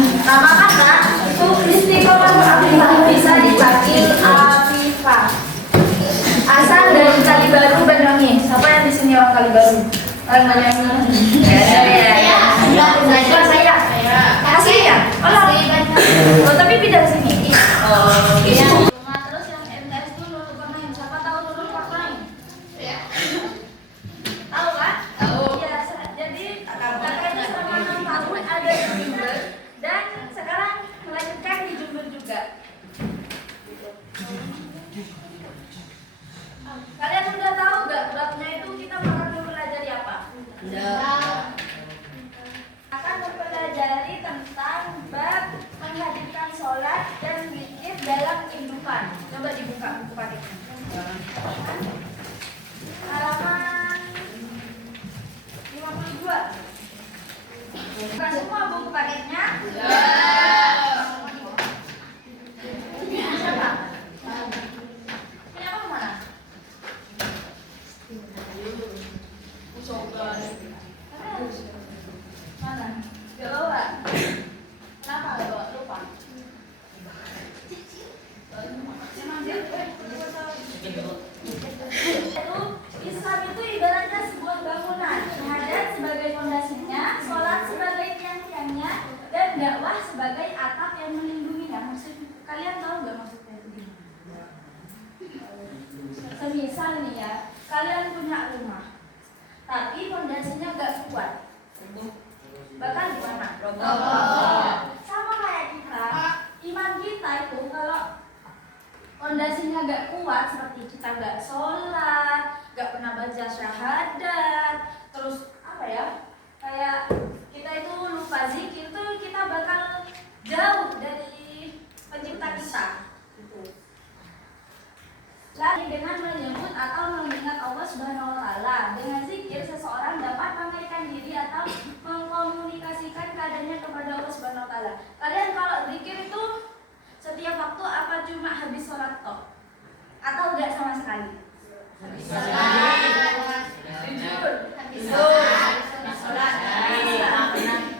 Nama kakak itu Istiqomah Afifah, bisa dipanggil Afifah. Asal dari Kalibaru, Banyuwangi. Siapa yang di sini orang Kalibaru? Orang Banyuwangi. Ya. Saya. Asli ya? Oh, tapi pindah ke sini. Oh, iya. Nah, terus yang MTS itu lulu pemain. Siapa tahu lulu pemain? Ya. Tahu kan? Tahu. Ya, jadi kakak itu selama 6 tahun ada di Jember dan sekarang melanjutkan di Jember juga. Kalian udah tahu nggak babnya itu kita bakal mempelajari apa? Udah. Akan mempelajari tentang bab menghadirkan sholat dan zikir dalam kehidupan. Coba dibuka buku paketnya. Halaman 52. Buka semua buku paketnya? Siapa? Punya kamu mana? Mana? Gak bawa? Kenapa gak bawa? Lupa? Islam itu ibaratnya sebuah bangunan, syahadat sebagai fondasinya, sholat sebagai tiang-tiangnya, dan dakwah sebagai atap yang melindunginya. Maksud kalian tahu nggak maksudnya itu gimana? Semisal nih ya, kalian punya rumah, tapi fondasinya nggak kuat, bakal gimana? Sama kayak kita, iman kita itu kalau fondasinya gak kuat, seperti kita gak sholat, gak pernah baca syahadat, terus apa ya, kayak kita itu lupa zikir, itu kita bakal jauh dari pencipta kita gitu. Lagi dengan menyebut atau mengingat Allah Subhanahu wa Ta'ala, dengan zikir seseorang dapat mengaitkan diri atau mengkomunikasikan keadaannya kepada Allah Subhanahu wa Ta'ala. Kalian kalau zikir itu setiap waktu apa cuma habis sholat toh? Atau enggak sama sekali? Habis sholat. Habis sholat.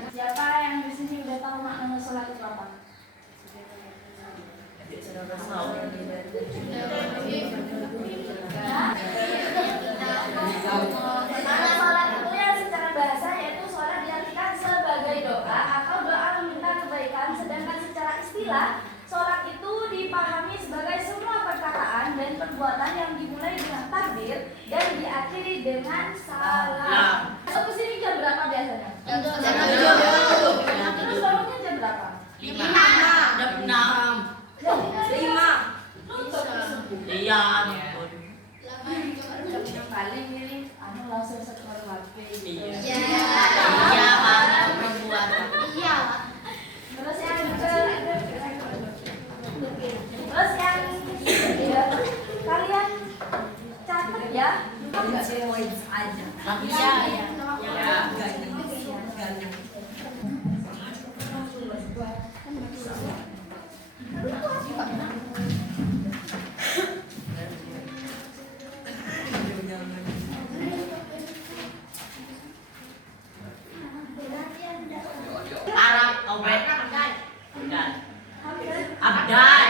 Siapa yang di sini udah tahu makna sholat itu apa? Makna sholat itu ya secara bahasa yaitu sholat diartikan sebagai doa atau doa meminta kebaikan, sedangkan secara istilah sholat itu dipahami sebagai semua perkataan dan perbuatan yang dimulai dengan takbir dan diakhiri dengan salam. Masuk ke sini jam berapa biasanya? Jam 7. Terus bangunnya jam berapa? 5. Jam 6. Jam 5. Iya. Yang paling ini langsung scroll HP. Iya. Iya, Pak. Perempuan. Iya. Terus yang terus yang ya, kalian catat ya. Aja. Iya, iya. Ya. Arab, Obed, Abdal. Abdal.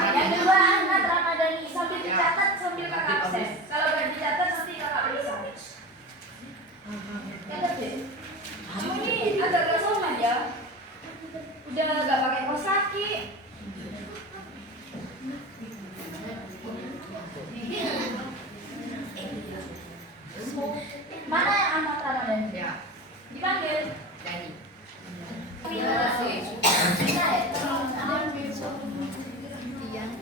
Yang kedua Ahmad Ramadhani, sambil dicatat sambil kakak absen. Kalau nggak dicatat nanti kakak bisa. Catat deh. Kamu ini agak kesoman ya. Udah nggak pakai kaos kaki. Mana yang Ahmad Ramadhani? Ya. Dipanggil. Jadi.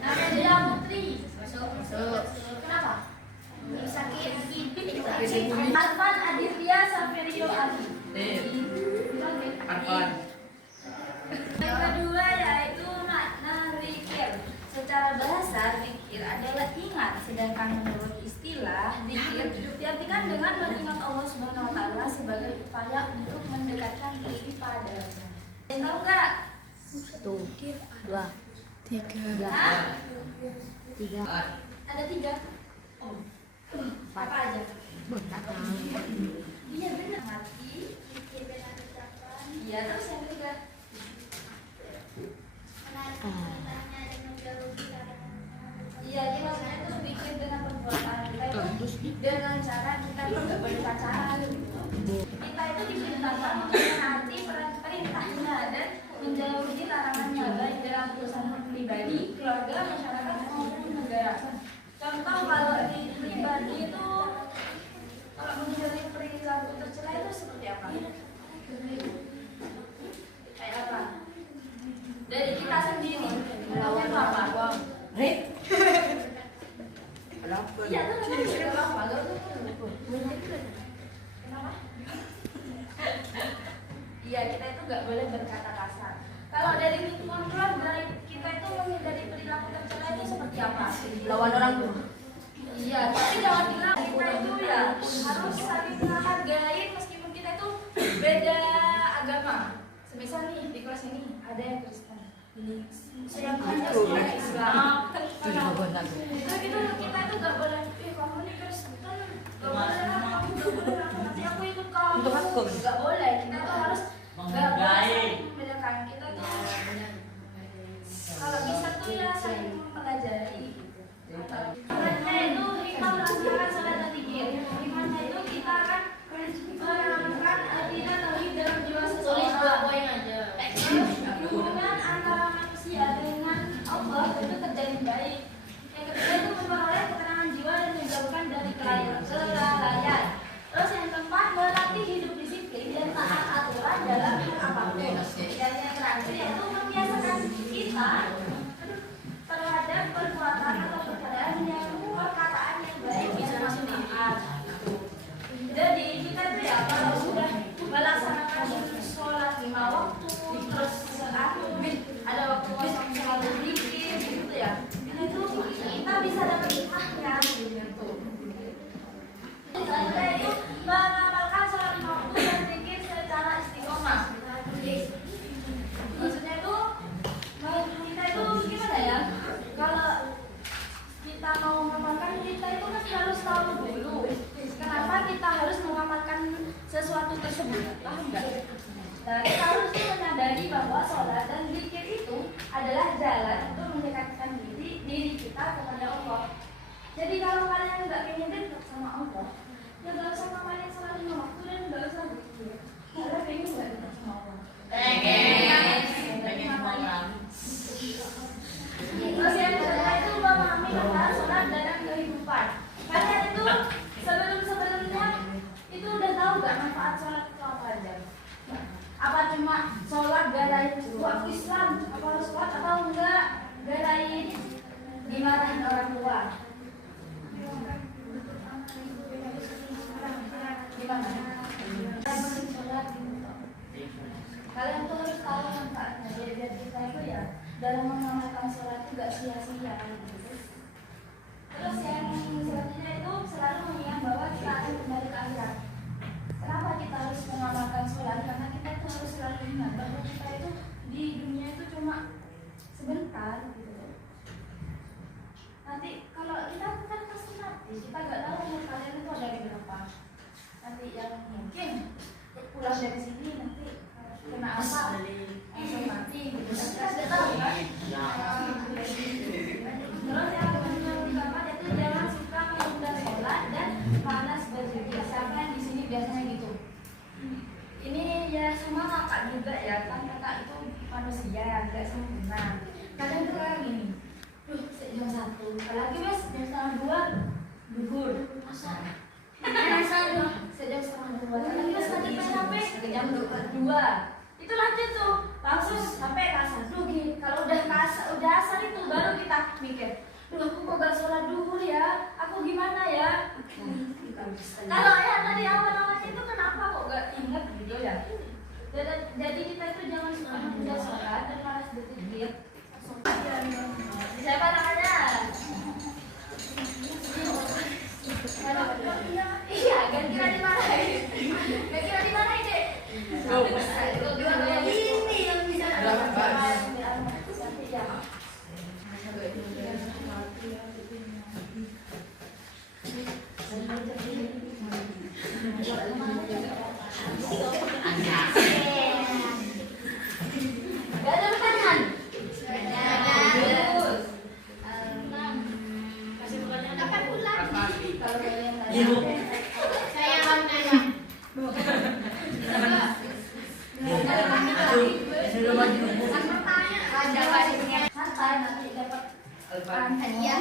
Nadia Putri. Kenapa? Sakit. Arfan Aditya Saverio Ali. Arfan. Yang kedua yaitu makna zikir. Secara bahasa zikir adalah ingat, sedangkan menurut istilah zikir diartikan dengan mengingat Allah Subhanahu wa Ta'ala sebagai upaya untuk mendekatkan diri padanya. Tahu nggak? 1, 2, 3. Hah? 3. Ada 3. Oh. Apa aja? Iya benar. Mati. Iya terus yang ketiga. Iya, jadi maksudnya itu bikin dengan perbuatan kita itu dengan cara kita itu nggak boleh pacaran. Kita itu diperintahkan untuk menaati perintahnya dan menjauhi larangannya baik dalam urusan pribadi, keluarga, masyarakat, maupun negara. Contoh kalau di pribadi itu kalau menjadi perilaku tercela itu seperti apa? Kayak apa? Dari kita sendiri melakukan apa? Iya, itu namanya apa? Kenapa? Iya, kita itu nggak boleh berkata kasar. Kalau dari lingkungan keluarga, kita itu menghindari perilaku tercela itu seperti apa? Lawan orang tua. Iya, tapi jangan bilang kita itu ya harus saling menghargai meskipun kita itu beda agama. Semisal nih di kelas ini ada yang Kristen, ini yang Islam. Nah, gitu kita itu nggak boleh. Kamu nih Kristen, nggak boleh. Kamu nggak boleh. Nanti aku ikut kamu. Untuk aku. Nggak boleh. Kita tuh harus nggak boleh membedakan. Kita tuh kalau bisa tuh ya saling mempelajari. Hikmahnya itu hikmah melaksanakan salat dan zikir. Hikmahnya itu kita akan menanamkan artinya tauhid dalam jiwa Tulis 2 seseorang. poin aja. Hubungan antara manusia dengan Allah itu terjalin baik. Yang ketiga itu memperoleh ketenangan jiwa dan menjauhkan dari kelalaian. Terus yang keempat melatih hidup disiplin dan taat aturan dalam hal apapun. Dan yang terakhir yaitu membiasakan kita terhadap perbuatan atau perkataan yang baik bisa masuk akal. Jadi kita itu ya kalau sudah melaksanakan sholat 5 waktu terus ada waktu kosong sholat berzikir gitu ya, itu kita bisa dapat hikmahnya gitu. Selanjutnya itu mengamalkan sholat 5 waktu dan zikir secara istiqomah. Maksudnya itu kita itu gimana ya? Kalau kita mau mengamalkan, kita itu kan harus tahu dulu kenapa kita harus mengamalkan sesuatu tersebut. Paham nggak? Nah, kita harus menyadari bahwa sholat dan zikir itu adalah jalan untuk mendekatkan diri kita kepada Allah. Jadi kalau kalian nggak ingin dekat sama Allah, ya nggak usah ngamalin sholat 5 waktu dan nggak usah zikir. Karena pengen nggak dekat sama Allah. Pengen semua orang. Terus yang kedua itu memahami manfaat sholat dalam kehidupan. Kalian itu sebelumnya itu udah tahu gak manfaat sholat itu apa aja? Apa cuma sholat gara buat Islam? Apa harus sholat atau enggak gara dimarahin orang tua? Gimana? Kalian tuh harus tahu manfaatnya. Biar kita itu ya dalam mengamalkan sholat itu gak sia-sia gitu. Terus yang selanjutnya itu selalu mengingat bahwa kita akan kembali ke akhirat. Kenapa kita harus mengamalkan sholat? Karena kita itu harus selalu ingat bahwa kita itu di dunia itu cuma sebentar gitu. Nanti kalau kita kan pasti mati, kita nggak tahu umur kalian itu ada di berapa. Nanti yang mungkin pulang dari sini nanti kena apa? Langsung mati gitu. Kita nggak tahu kan? Terus yang keempat itu jangan suka menunda sholat dan malas berzikir. Siapa yang di sini biasanya gitu? Ini ya sama kakak juga ya, kan kakak itu manusia, nggak sempurna. Kadang tuh kayak gini, jam 1, apalagi mas jam 2 duhur. Masa? Sejam setengah 2, apalagi mas nanti sampai jam 2. Itu lanjut tuh, langsung sampai kasar gitu. Kalau udah asar itu baru kita mikir, aku kok gak sholat duhur ya, aku gimana ya? Kalau ya tadi awal-awal itu kenapa kok gak inget gitu ya? Jadi kita itu jangan suka menunda sholat dan malas berzikir. Siapa namanya? Iya, ganti di mana? Ganti di mana ide? Saya mau nanya. Sudah maju. Ada baliknya. Santai nanti dapat hadiah.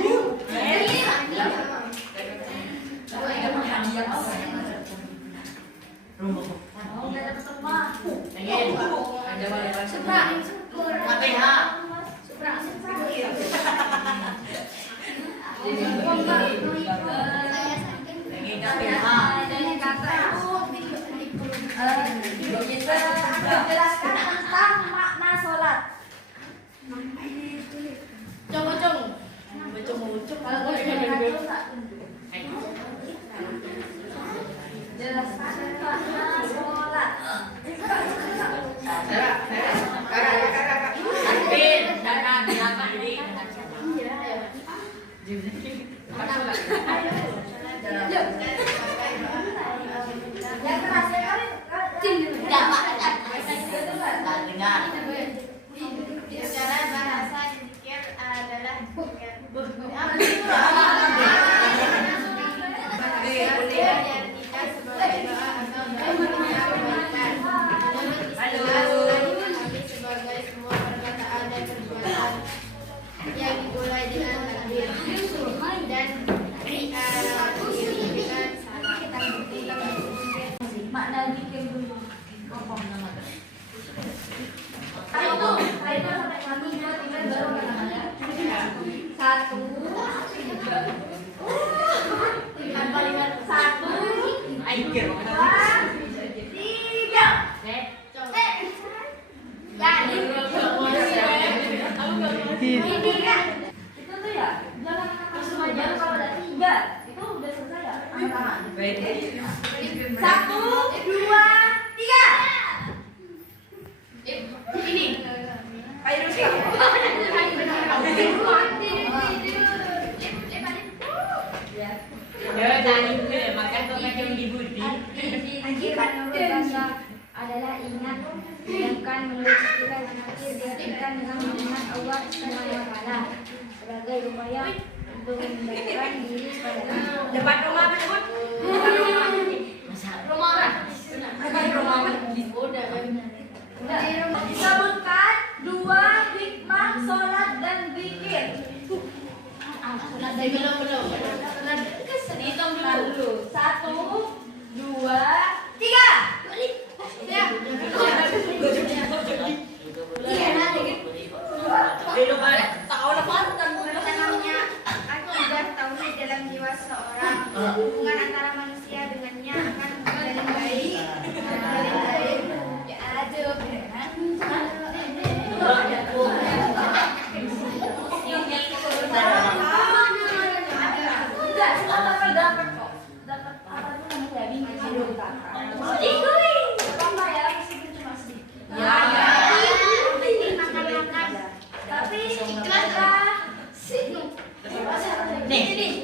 Udah dapat semua. Supra. KPH. Supra. Jelaskan tentang makna sholat. Cung. Kalau boleh ngaco tak tunjuk. Jelaskan makna sholat. Yang keras ya kali. Secara bahasa zikir adalah zikir. Diartikan sebagai doa atau kebaikan. Menurut istilah sebagai semua perkataan dan perbuatan yang dimulai dengan takbir dan diiringikan salam. Makna zikir dulu. Itu sampai mati 2, 3 baru namanya. 1 1 Ini kan itu tuh ya jangan langsung aja kalau ada 3 itu udah selesai ya angkat tangan 1 2 3 ini ayo adalah ingat sedangkan menurut istilah zikir diartikan dengan mengingat Allah SWT sebagai upaya untuk mendekatkan diri pada Allah. Depan rumah tersebut. Disebutkan 2 hikmah sholat dan zikir. Hitung dulu. 1 2 3 Namanya akidah tauhid dalam jiwa seorang. Hubungan antara manusia dengannya akan menjadi baik. Ya aja enggak, semua dapat kok. Dapat apa tuh namanya bingkai apa ya, meskipun cuma sedikit. Ini makan-makan. Tapi ikhlas lah. Nih.